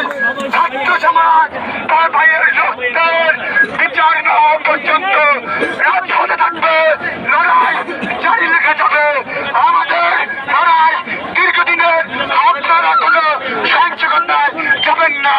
সমাজ ছাত্র সমাজ তার ভাইয়ের রক্তের বিচার না হওয়া পর্যন্ত রাজপথে থাকবে, লড়াই জারি রেখে যাবে। আমাদের লড়াই দীর্ঘদিনের, আপনারা কোনো সহিংসতায় যাবেন না।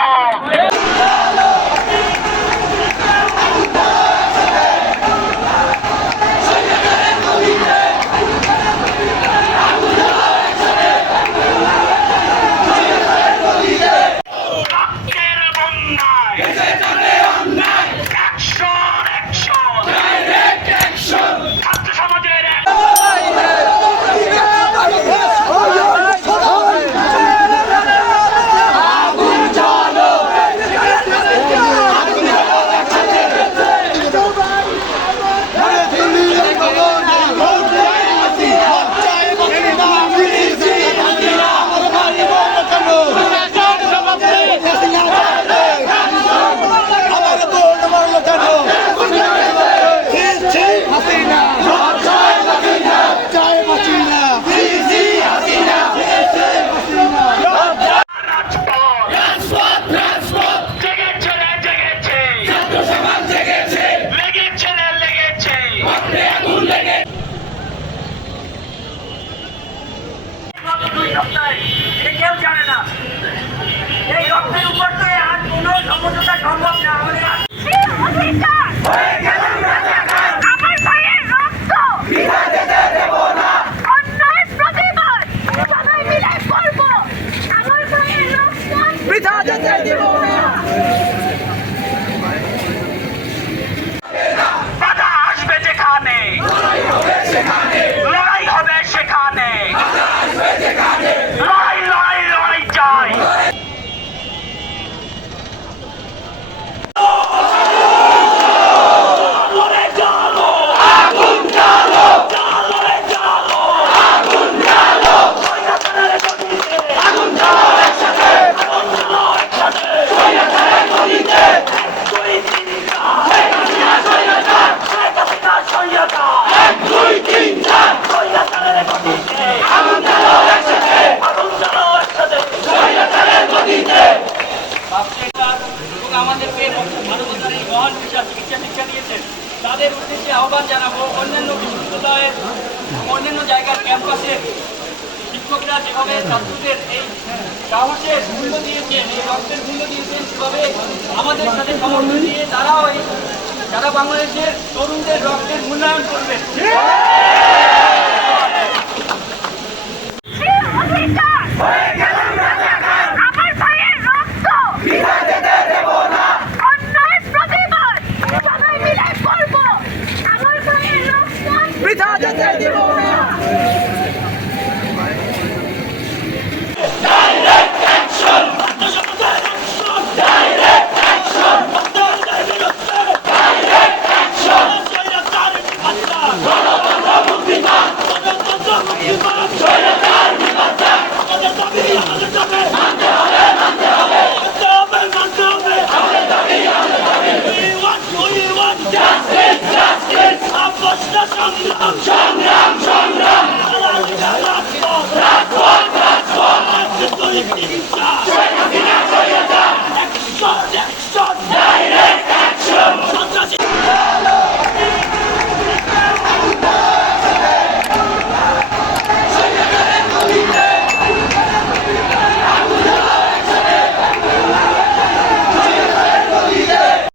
কেউ জানে না এই রক্তের উপর দিয়ে আর কোনো সমঝোতা সম্ভব না। বাধা আসবে যেখানে, লড়াই হবে সেখানে, লড়াই লড়াই লড়াই চাই। আমাদেরকে মানবতার এই মহান চিকিৎসা শিক্ষা দিয়েছেন, তাদের উদ্দেশ্যে আহ্বান জানাবো অন্যান্য বিশ্ববিদ্যালয়ের অন্যান্য জায়গার ক্যাম্পাসে শিক্ষকরা যেভাবে ছাত্রদের এই সাহসের মূল্য দিয়েছেন, এই রক্তের মূল্য দিয়েছেন, সেভাবে আমাদের সাথে সমর্থন দিয়ে তারাও এই যারা বাংলাদেশের তরুণদের রক্তের মূল্যায়ন করবেন।